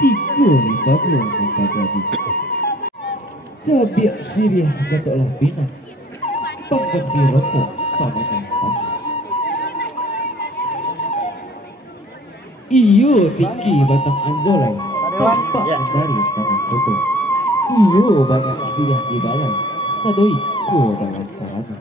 tiga ni bagus menjadi cabiak sirih gatoklah bina pengganti rokok pamakan iyo tinggi batang anjolan tampak dari tangan soto iyo banyak sirih di dalam sadoi ke dalam caranya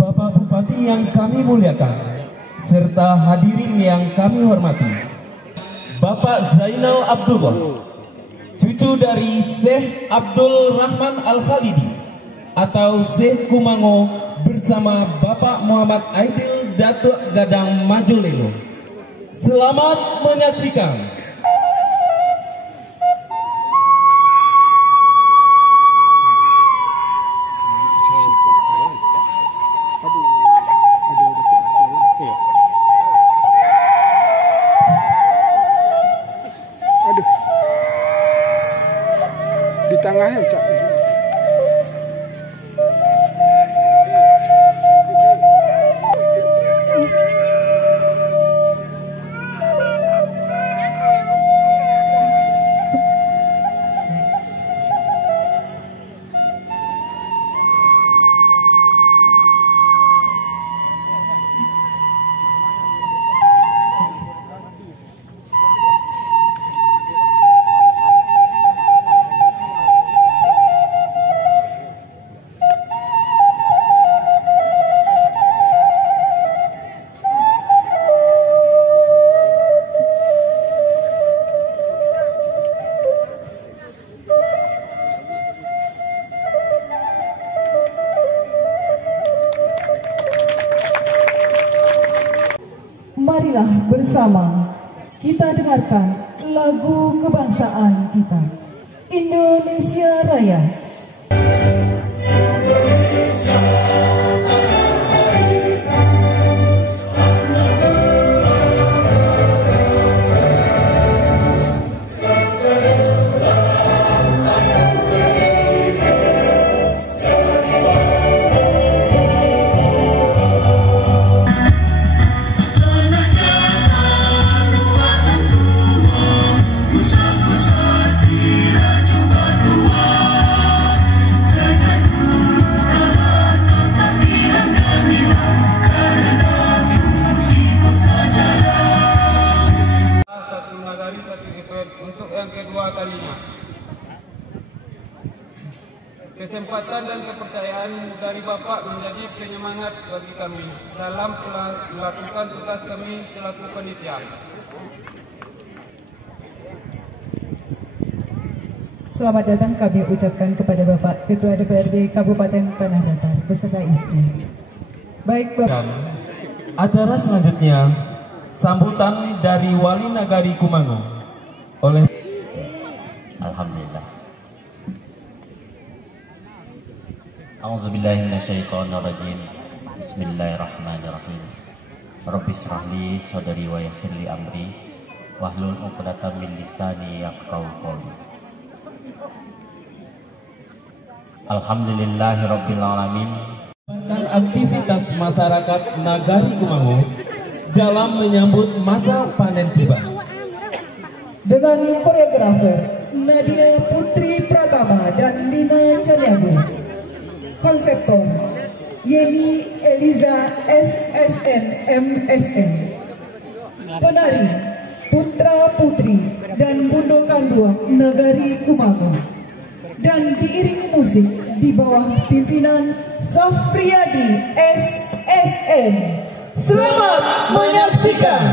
Bapak Bupati yang kami muliakan, serta hadirin yang kami hormati, Bapak Zainal Abdullah, cucu dari Syekh Abdul Rahman Al-Khalidi atau Syekh Kumango bersama Bapak Muhammad Aidil Datuk Gadang Majulelo. Selamat menyaksikan. Di tengahnya Cak. Marilah bersama kita dengarkan lagu kebangsaan kita, Indonesia Raya. Untuk yang kedua kalinya, kesempatan dan kepercayaan dari Bapak menjadi penyemangat bagi kami dalam melakukan tugas kami selaku panitia. Selamat datang kami ucapkan kepada Bapak Ketua DPRD Kabupaten Tanah Datar beserta istri. Baik Bapak. Acara selanjutnya sambutan dari Wali Nagari Kumango oleh Alhamdulillah. A'udzubillahi minasyaitonirrajim. Bismillahirrahmanirrahim. Rabbi shrahli sadri wa yassir li amri wahlul 'uqdatam min lisani yafqahu qawli. Alhamdulillahirabbil alamin. Aktivitas masyarakat Nagari Kumango dalam menyambut masa panen tiba. Dengan koreografer Nadia Putri Pratama dan Lina Caniago, konseptor Yeni Eliza SSN MSN, penari Putra Putri dan Bundo Kanduang Nagari Kumango, dan diiringi musik di bawah pimpinan Safriyadi SSN. Selamat menyaksikan.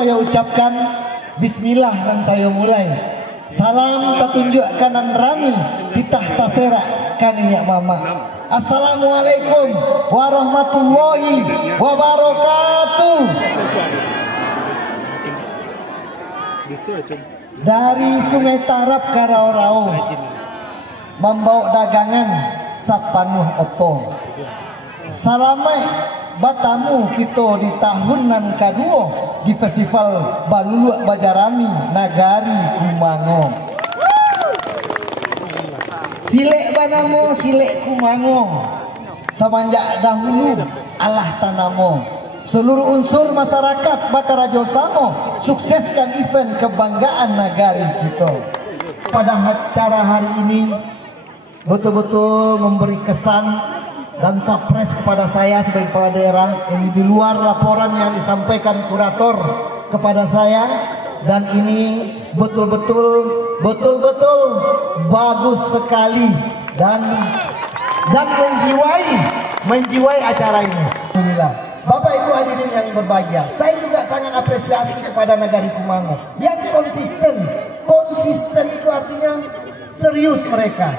saya ucapkan bismillah dan saya mulai. Salam tatunjuk kanan rami titah taserak kaninya mama. Assalamualaikum warahmatullahi wabarakatuh. Dari Sungai Tarap ke Rao-Rao membawa dagangan sapanuh oto. Salamai batamu kita di tahunan kedua di Festival Baluluak Bajarami Nagari Kumango. Silek banamo, silek kumango. Semenjak dahulu Allah tanamo. Seluruh unsur masyarakat Bakarajo Samo sukseskan event kebanggaan nagari kita. Pada acara hari ini betul-betul memberi kesan dan surprise kepada saya sebagai kepala daerah. Ini di luar laporan yang disampaikan kurator kepada saya, dan ini betul-betul bagus sekali dan menjiwai acara ini. Alhamdulillah. Bapak Ibu hadirin yang berbahagia, saya juga sangat apresiasi kepada Nagari Kumango yang konsisten. Konsisten itu artinya serius mereka,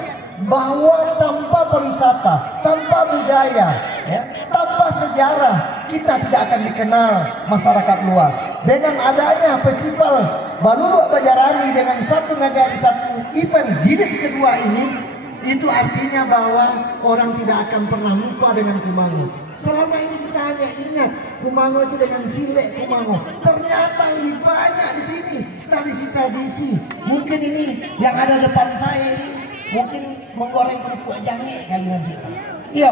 bahwa tanpa pariwisata, tanpa budaya, ya, tanpa sejarah, kita tidak akan dikenal masyarakat luas. Dengan adanya Festival Baluluak Bajarami dengan satu nagari satu event jilid kedua ini, itu artinya bahwa orang tidak akan pernah lupa dengan Kumango. Selama ini kita hanya ingat Kumango itu dengan silek Kumango. Ternyata lebih banyak di sini tradisi-tradisi. Mungkin ini yang ada depan saya ini mungkin menggoreng kerupuk jange kali nanti. Iya,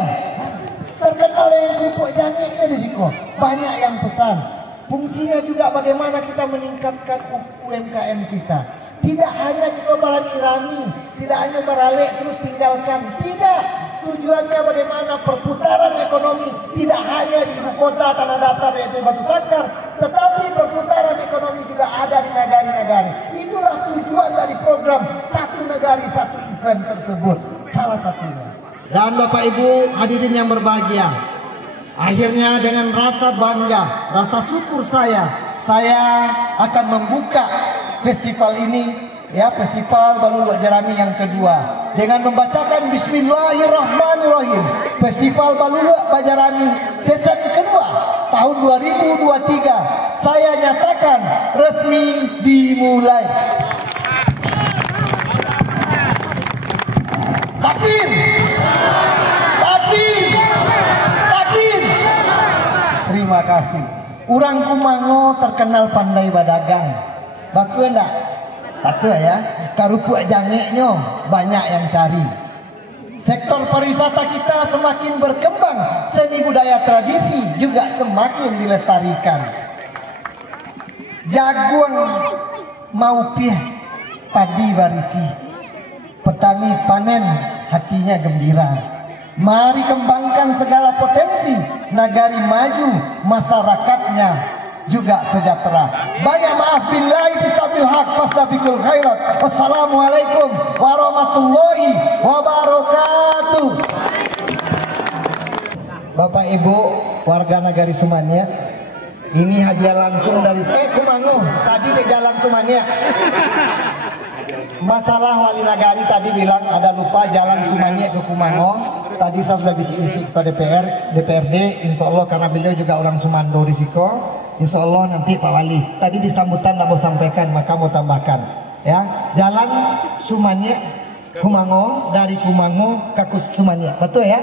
terkenal yang kerupuk jangenya di sini. Banyak yang pesan. Fungsinya juga bagaimana kita meningkatkan UMKM kita. Tidak hanya kita barani-rami, tidak hanya meralek terus tinggalkan. Tidak. Tujuannya bagaimana perputaran ekonomi tidak hanya di ibu kota tanah datar yaitu Batu Sangkar, tetapi perputaran ekonomi juga ada di nagari-nagari. Itulah tujuan dari program satu nagari satu event tersebut, salah satunya. Dan Bapak Ibu hadirin yang berbahagia, akhirnya dengan rasa bangga, rasa syukur saya akan membuka festival ini, ya, Festival Baluluak Bajarami yang kedua dengan membacakan Bismillahirrahmanirrahim. Festival Baluluak Bajarami sesi kedua tahun 2023 saya nyatakan resmi dimulai. Takbir, takbir, takbir. Terima kasih. Orang Kumango terkenal pandai berdagang. Betul enggak? Betul ya. Kerupuk jangeknya banyak yang cari. Sektor pariwisata kita semakin berkembang, seni budaya tradisi juga semakin dilestarikan. Jagung mau pih padi barisi, petani panen hatinya gembira. Mari kembangkan segala potensi, nagari maju, masyarakatnya juga sejahtera. Banyak maaf billahi bisabil haq fastabiqul khairat. Wassalamualaikum warahmatullahi wabarakatuh. Bapak Ibu warga Nagari Sumania, ini hadiah langsung dari Kumango. Tadi di Jalan Sumania. Masalah wali nagari tadi bilang ada lupa Jalan Sumania ke Kumango. Tadi saya sudah bisik-bisik ke DPRD, insya Allah karena beliau juga orang Sumando risiko. Insya Allah nanti Pak Wali tadi di sambutan mau sampaikan, maka mau tambahkan ya, Jalan Sumania Kumango, dari Kumango ke Sumania, betul ya.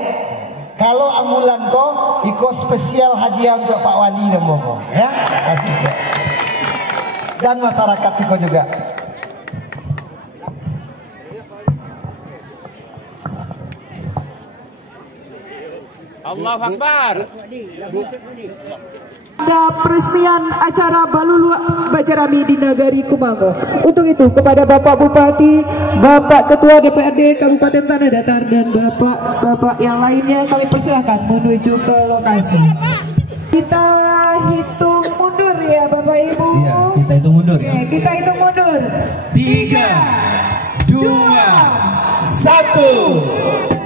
Kalau ambulan kok ikut spesial hadiah untuk Pak Wali nomogo ya, kasih ya. Dan masyarakat Siko juga. Allahu Akbar. Ada peresmian acara Baluluak Bajarami di Nagari Kumango. Untuk itu kepada Bapak Bupati, Bapak Ketua DPRD Kabupaten Tanah Datar dan Bapak-bapak yang lainnya kami persilahkan menuju ke lokasi. Kita hitung mundur ya Bapak Ibu. Iya, kita hitung mundur. Oke, kita hitung mundur. 3, 2, 1.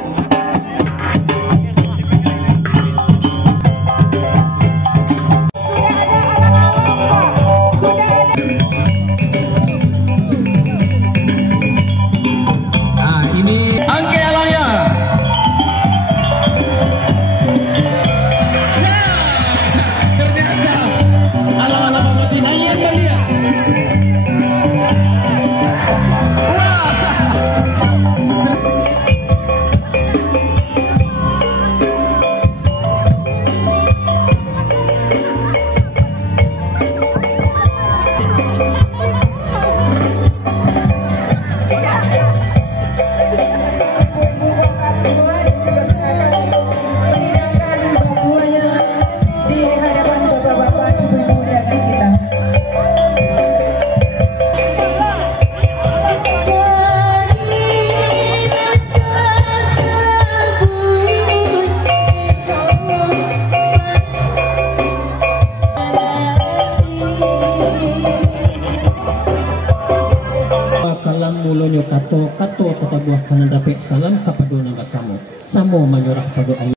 salam mulonyo kato tata buah kanan dape salam kapadona kasamo samo manyurah padu ayu